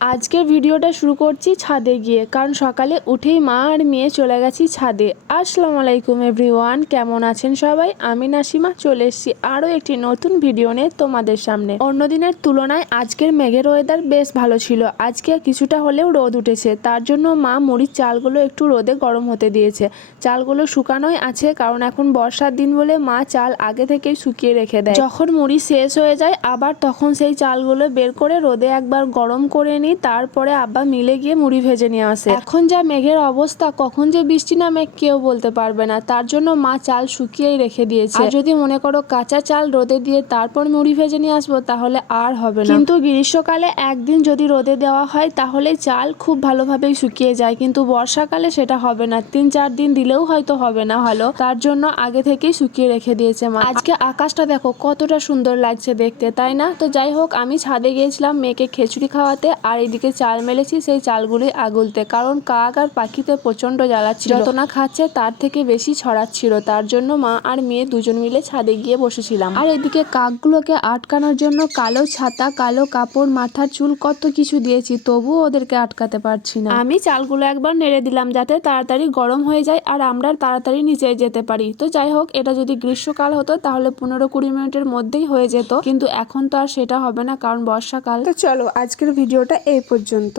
আজকের ভিডিওটা শুরু করছি ছাদে গিয়ে, কারণ সকালে উঠেই মা আর মেয়ে চলে গেছি ছাদে। আসসালামু আলাইকুম এভরিওয়ান, কেমন আছেন সবাই? আমি নাসিমা চলে এসেছি আরও একটি নতুন ভিডিও নিয়ে তোমাদের সামনে। অন্যদিনের তুলনায় আজকের মেঘের ওয়েদার বেশ ভালো ছিল। আজকে কিছুটা হলেও রোদ উঠেছে, তার জন্য মা মুড়ির চালগুলো একটু রোদে গরম হতে দিয়েছে। চালগুলো শুকানোই আছে, কারণ এখন বর্ষার দিন বলে মা চাল আগে থেকেই শুকিয়ে রেখে দেয়। যখন মুড়ি শেষ হয়ে যায় আবার তখন সেই চালগুলো বের করে রোদে একবার গরম করে নিই, তারপরে আব্বা মিলে গিয়ে মুড়ি ভেজে নিয়ে আসে। এখন যা মেঘের অবস্থা, কখন যে বৃষ্টি নামে কেউ বলতে পারবে না, তার জন্য মা চাল শুকিয়েই রেখে দিয়েছে। আর যদি মনে করো কাঁচা চাল রোদে দিয়ে তারপর মুড়ি ভেজে নিয়ে আসবো, তাহলে আর হবে না। কিন্তু গ্রীষ্মকালে একদিন যদি রোদে দেওয়া হয় তাহলে চাল খুব ভালোভাবেই শুকিয়ে যায়, কিন্তু বর্ষাকালে সেটা হবে না। 3-4 দিন দিলেও হয়তো হবে না ভালো, তার জন্য আগে থেকেই শুকিয়ে রেখে দিয়েছে মা। আজকে আকাশটা দেখো কতটা সুন্দর লাগছে দেখতে, তাই না? তো যাই হোক, আমি ছাদে গিয়েছিলাম মেয়েকে খিচুড়ি খাওয়াতে, আর এইদিকে চাল মেলেছি সেই চালগুলি আগুলতে, কারণ কাক আর পাখিতে প্রচন্ড জ্বালাচ্ছিল। যত না খাচ্ছে তার থেকে বেশি ছড়াচ্ছিল, তার জন্য মা আর মেয়ে দুজন মিলে ছাদে গিয়ে বসেছিলাম। আর এদিকে কাকগুলোকে আটকানোর জন্য কালো ছাতা, কালো কাপড়, মাথার চুল, কত কিছু দিয়েছি, তবুও ওদেরকে আটকাতে পারছি না। আমি চালগুলো একবার নেড়ে দিলাম যাতে তাড়াতাড়ি গরম হয়ে যায় আর আমরা তাড়াতাড়ি নিচে যেতে পারি। তো যাই হোক, এটা যদি গ্রীষ্মকাল হতো তাহলে 15-20 মিনিটের মধ্যেই হয়ে যেত, কিন্তু এখন তো আর সেটা হবে না কারণ বর্ষাকাল। তো চলো আজকের ভিডিওটা এই পর্যন্ত।